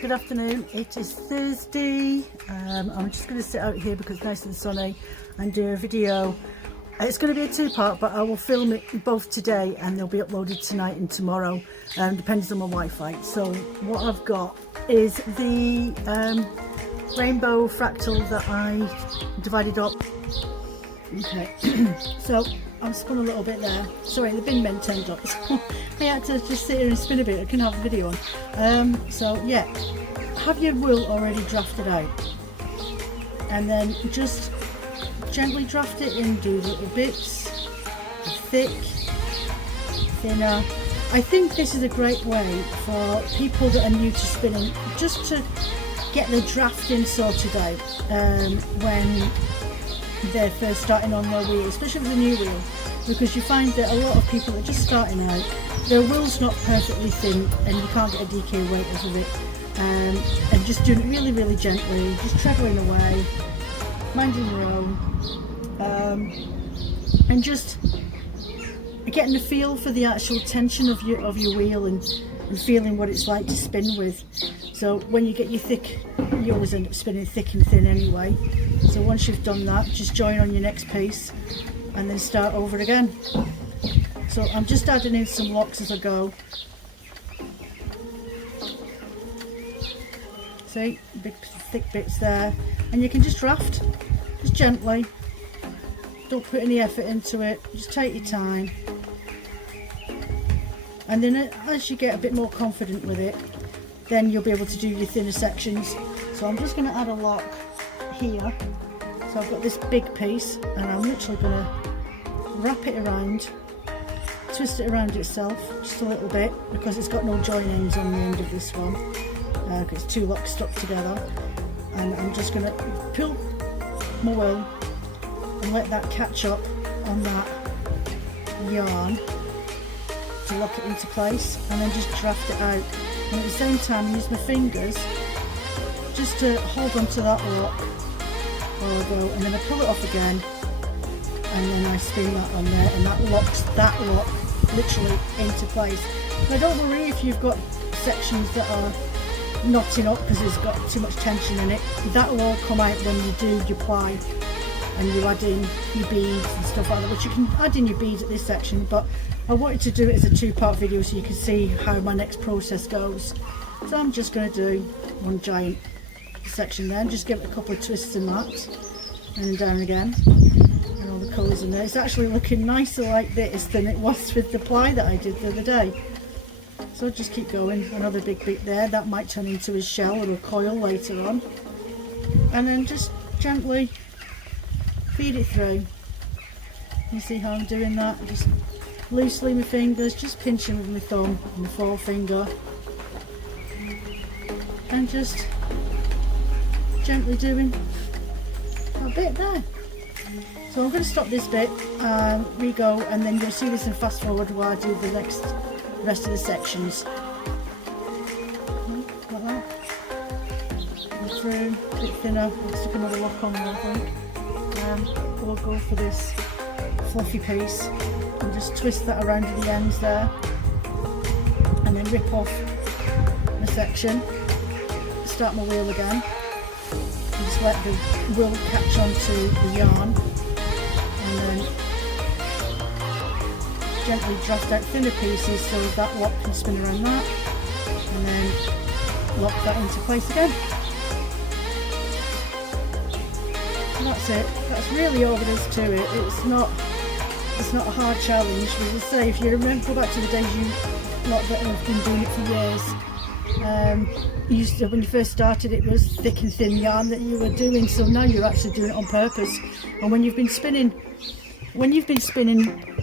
Good afternoon, it is Thursday. I'm just going to sit out here because it's nice and sunny and do a video. It's going to be a two-part, but I will film it both today and they'll be uploaded tonight and tomorrow, depends on my Wi-Fi. So what I've got is the rainbow fractal that I divided up. Okay, so I've spun a little bit there. Sorry, the bin men turned up, so I had to just sit here and spin a bit. I couldn't have a video on. So yeah, have your wool already drafted out, and then just gently draft it in, do little bits, thick, thinner. I think this is a great way for people that are new to spinning, just to get the drafting sorted out when they're first starting on their wheel, especially with a new wheel, because you find that a lot of people are just starting out, their wheel's not perfectly thin and you can't get a DK weight out of it, and just doing it really, really gently, just treadling away, minding your own, and just getting a feel for the actual tension of your wheel and feeling what it's like to spin with. So when you get your thick, you always end up spinning thick and thin anyway. So once you've done that, just join on your next piece and then start over again. So I'm just adding in some locks as I go. See, big thick bits there, and you can just draft, just gently. Don't put any effort into it, just take your time. And then as you get a bit more confident with it, then you'll be able to do your thinner sections. So I'm just going to add a lock here. So I've got this big piece and I'm literally going to wrap it around, twist it around itself just a little bit, because it's got no join ends on the end of this one, because it's two locks stuck together. And I'm just going to pull my wool and let that catch up on that yarn to lock it into place, and then just draft it out, and at the same time use my fingers just to hold onto that lock while I go, and then I pull it off again, and then I spin that on there, and that locks that lock literally into place. Now don't worry if you've got sections that are knotting up because it's got too much tension in it, that will all come out when you do your ply and you add in your beads and stuff like that, which you can add in your beads at this section, but I wanted to do it as a two-part video so you can see how my next process goes. So I'm just going to do one giant section there and just give it a couple of twists and marks, and then down again, and all the colours in there. It's actually looking nicer like this than it was with the ply that I did the other day. So I'll just keep going. Another big bit there, that might turn into a shell or a coil later on, and then just gently feed it through. You see how I'm doing that? Just loosely my fingers, just pinching with my thumb and my forefinger, and just gently doing a bit there. So I'm going to stop this bit and re-go, and then you'll see this in fast forward while I do the rest of the sections. Like that. Go through, a bit thinner. I'll stick another lock on there, I think. We'll go for this fluffy piece and just twist that around at the ends there, and then rip off the section, start my wheel again, and just let the wool catch onto the yarn, and then gently draft out thinner pieces so that lock can spin around that, and then lock that into place again. And that's it. That's really all there is to it. It's not a hard challenge. As I say, if you remember, go back to the days you lot that have been doing it for years, when you first started it was thick and thin yarn that you were doing, so now you're actually doing it on purpose. And when you've been spinning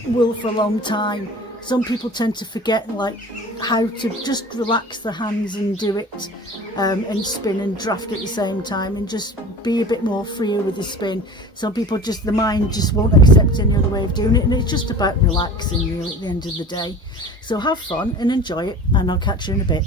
wool for a long time, some people tend to forget like how to just relax the hands and do it, and spin and draft at the same time, and just be a bit more freer with the spin. Some people just, the mind just won't accept any other way of doing it, and it's just about relaxing really at the end of the day. So have fun and enjoy it, and I'll catch you in a bit.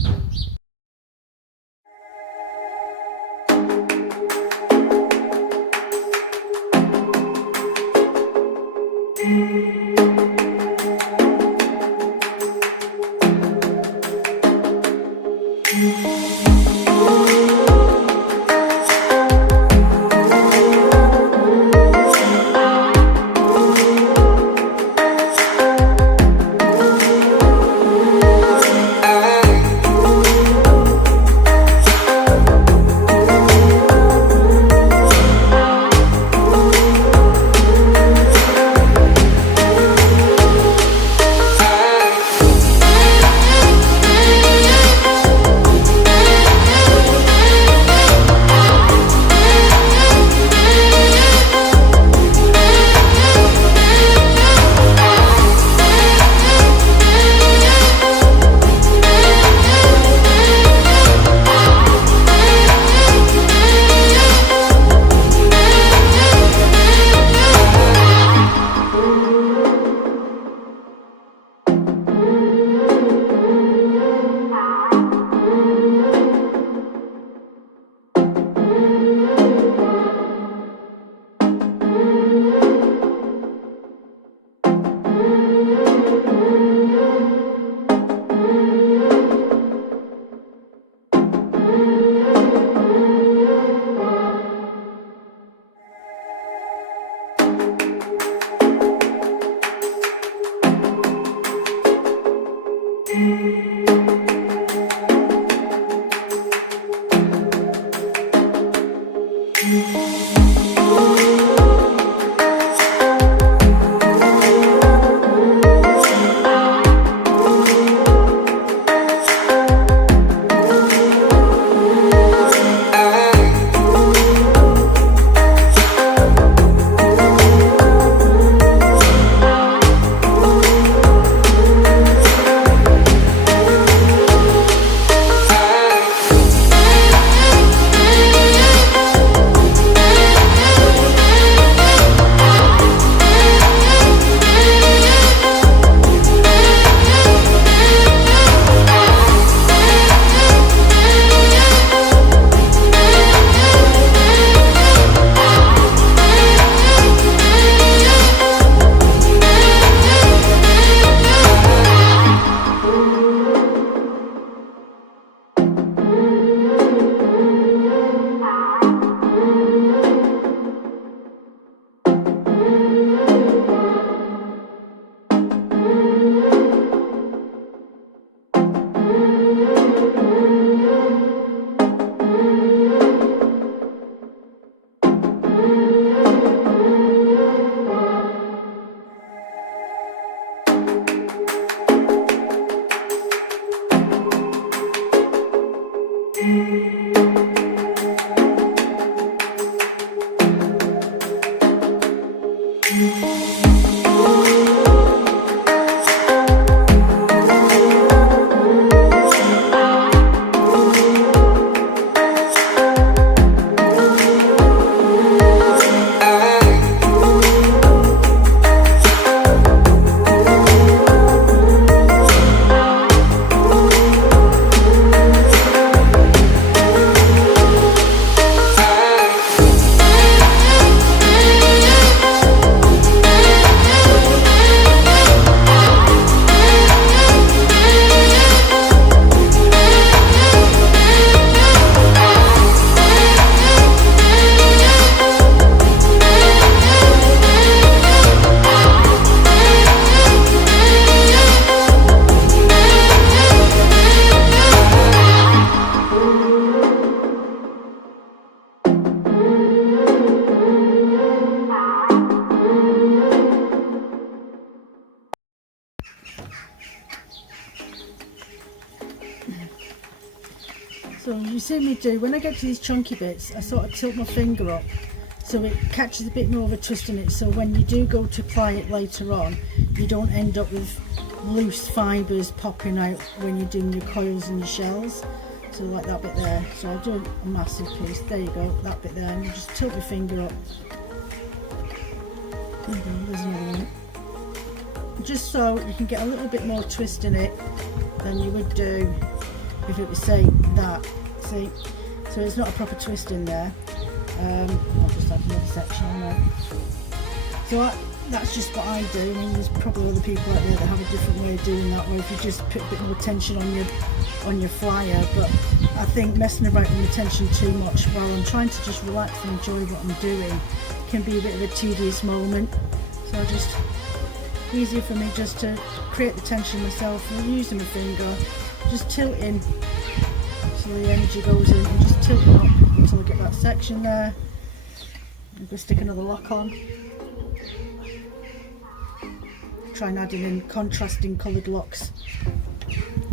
So you see me do, when I get to these chunky bits, I sort of tilt my finger up so it catches a bit more of a twist in it, so when you do go to apply it later on, you don't end up with loose fibres popping out when you're doing your coils and your shells. So like that bit there, so I'll do a massive piece, there you go, that bit there, and you just tilt your finger up. There you go, there's another one. Just so you can get a little bit more twist in it than you would do if it was, say, that. See, so it's not a proper twist in there. I'll just add another section on there. So that's just what I do. I mean, there's probably other people out there that have a different way of doing that, or if you just put a bit more tension on your flyer. But I think messing about with the tension too much while I'm trying to just relax and enjoy what I'm doing can be a bit of a tedious moment. So easier for me just to create the tension myself and using my finger, just tilting so the energy goes in, and just tilting up until I get that section there. I'm going to stick another lock on. Try and adding in contrasting coloured locks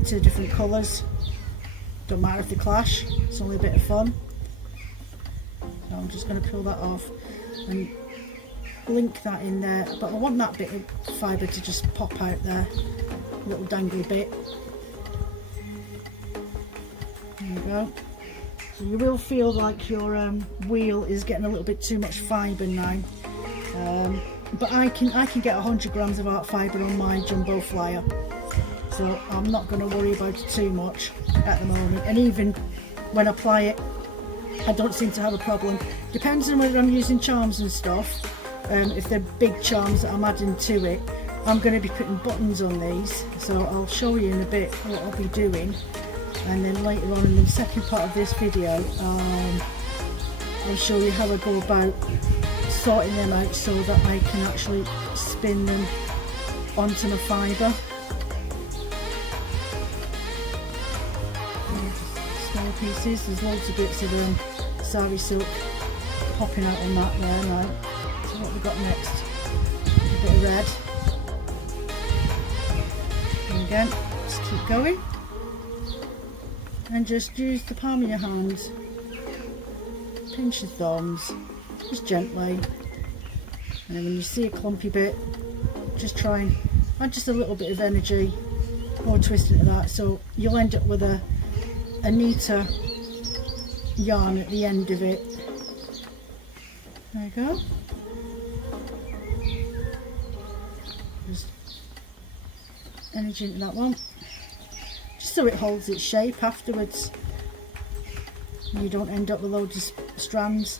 to different colours. Don't matter if they clash, it's only a bit of fun. So I'm just going to pull that off and link that in there, but I want that bit of fibre to just pop out there, a little dangly bit. There you go. So you will feel like your wheel is getting a little bit too much fibre now, but I can get 100 grams of art fibre on my jumbo flyer, so I'm not going to worry about it too much at the moment. And even when I apply it, I don't seem to have a problem. Depends on whether I'm using charms and stuff. If they're big charms that I'm adding to it, I'm going to be putting buttons on these, so I'll show you in a bit what I'll be doing, and then later on in the second part of this video I'll show you how I go about sorting them out so that I can actually spin them onto my fibre. Small pieces, there's loads of bits of sari silk popping out on that there now. So what we've got next, a bit of red, and again just keep going and just use the palm of your hand, pinch your thumbs just gently, and then when you see a clumpy bit, just try and add just a little bit of energy, more twist into that, so you'll end up with a neater yarn at the end of it. There you go. Just energy into that one, just so it holds its shape afterwards. You don't end up with loads of strands,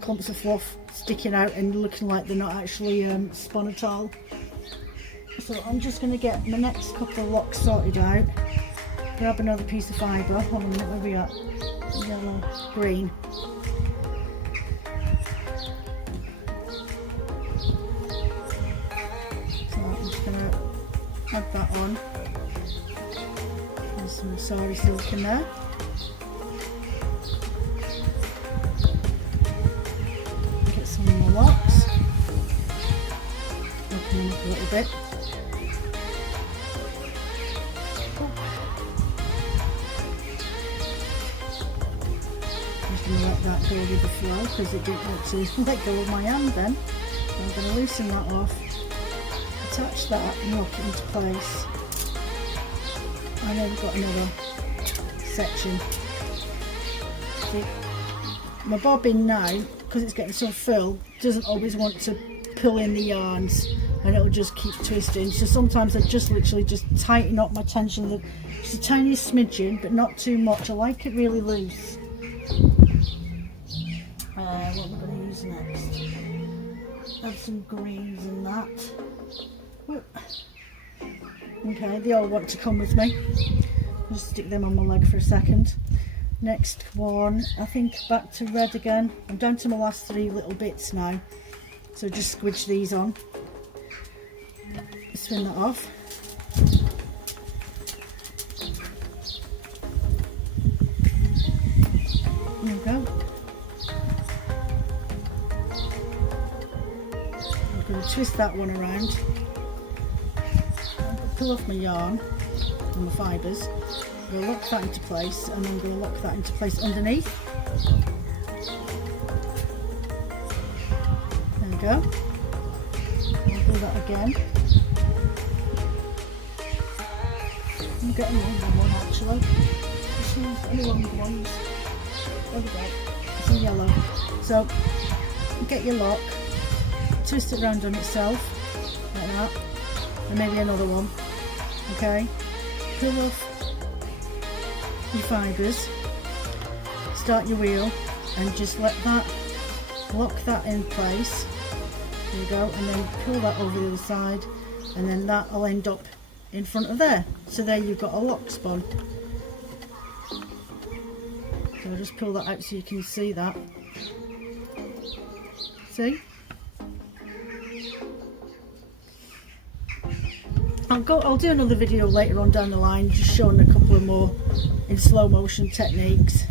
clumps of fluff sticking out and looking like they're not actually spun at all. So I'm just going to get my next couple of locks sorted out. Grab another piece of fibre. Hold on a minute, where are we at? Yellow, green. So I'm just going to add that on. There's some sari silk in there. Get some more locks. Open them up a little bit. going to let that go with the flow because it didn't want to let go of my hand then. So I'm going to loosen that off, attach that and lock it into place. And then we've got another section. See, my bobbin now, because it's getting so full, doesn't always want to pull in the yarns, and it'll just keep twisting. So sometimes I just literally just tighten up my tension just a tiny smidgen, but not too much. I like it really loose. What am I going to use next? Add some greens in that. Ooh. Okay, they all want to come with me. I'll just stick them on my leg for a second. Next one, I think back to red again. I'm down to my last 3 little bits now. So just squidge these on. Spin that off. There we go. I'm going to twist that one around. Pull off my yarn and my fibres. I'm going to lock that into place, and I'm going to lock that into place underneath. There we go. I'll do that again. I'm getting a longer one actually. This one's any longer ones. There we go. It's in yellow. So get your lock, twist it around on itself like that, and maybe another one. Okay. Pull off your fibres, start your wheel, and just let that lock that in place. There you go, and then pull that over the other side, and then that'll end up in front of there. So there you've got a lock spun. So I'll just pull that out so you can see that. See? I'll do another video later on down the line, just showing a couple of more in slow motion techniques.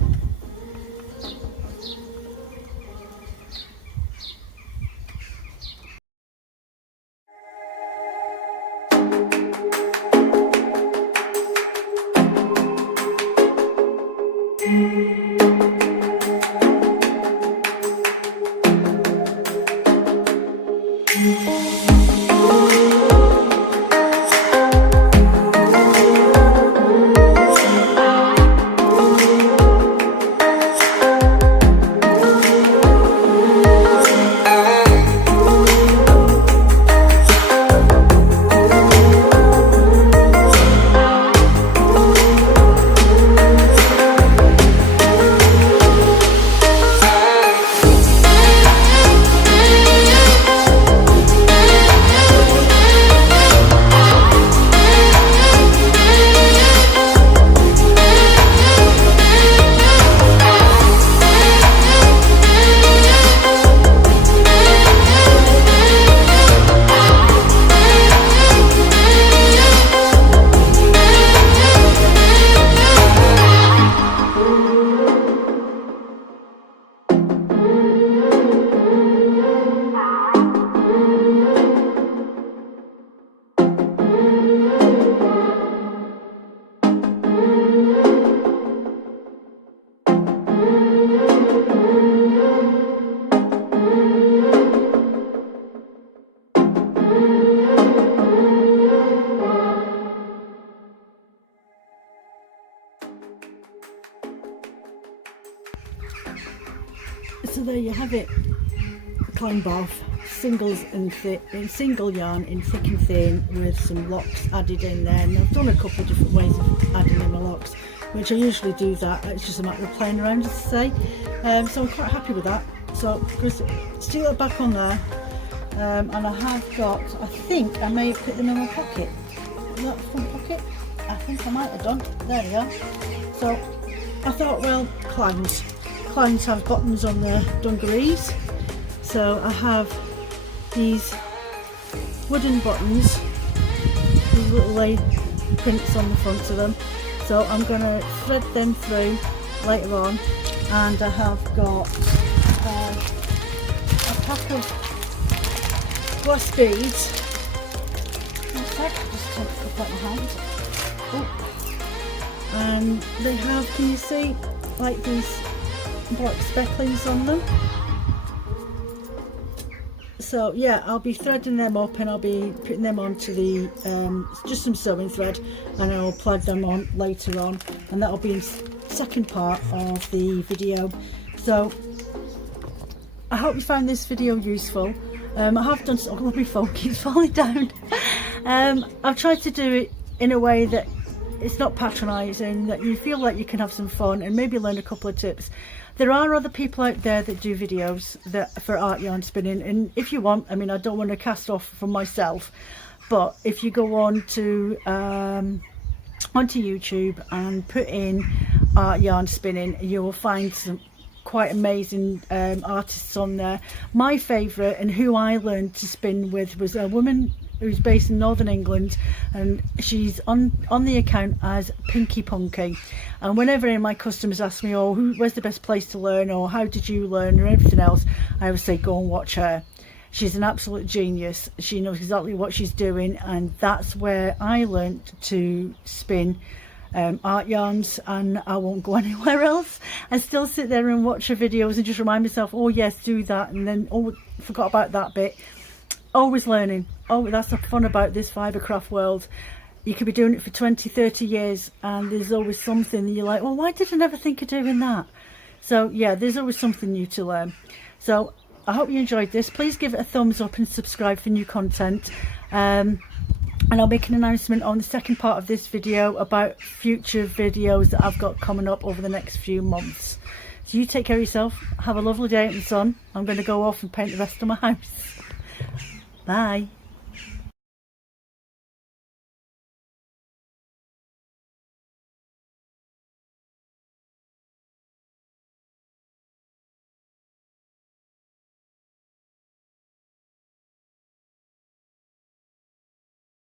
So there you have it, climb off, singles and single yarn in thick and thin with some locks added in there. And I've done a couple of different ways of adding in my locks, which I usually do that, it's just a matter of playing around, as I say. So I'm quite happy with that. So I'm going to stick that back on there, and I have got, I think I may have put them in my pocket. Is that the front pocket? I think I might have done. There we are. So I thought, well, clowns have buttons on their dungarees, so I have these wooden buttons, these little prints on the front of them, so I'm going to thread them through later on. And I have got a pack of glass beads. One sec, just take it out my hand. Oh. And they have, can you see, like these black specklings on them. So yeah, I'll be threading them up and I'll be putting them onto the just some sewing thread, and I'll plug them on later on, and that'll be in second part of the video. So I hope you found this video useful. I have done some, oh, my phone keeps falling down. I've tried to do it in a way that it's not patronising, that you feel like you can have some fun and maybe learn a couple of tips. There are other people out there that do videos that for art yarn spinning, and if you want, I mean, I don't want to cast off from myself, but if you go on to onto YouTube and put in art yarn spinning, you will find some quite amazing artists on there. My favourite, and who I learned to spin with, was a woman who's based in Northern England, and she's on the account as Pinky Punky. And whenever any of my customers ask me, oh, where's the best place to learn, or how did you learn, or everything else, I always say go and watch her. She's an absolute genius. She knows exactly what she's doing, and that's where I learned to spin art yarns, and I won't go anywhere else. I still sit there and watch her videos and just remind myself, oh yes, do that, and then oh, forgot about that bit. Always learning. Oh, that's the fun about this fibercraft world. You could be doing it for 20-30 years and there's always something that you're like, well, why did I never think of doing that? So yeah, there's always something new to learn. So I hope you enjoyed this. Please give it a thumbs up and subscribe for new content. And I'll make an announcement on the second part of this video about future videos that I've got coming up over the next few months. So you take care of yourself. Have a lovely day out in the sun. I'm going to go off and paint the rest of my house. Bye.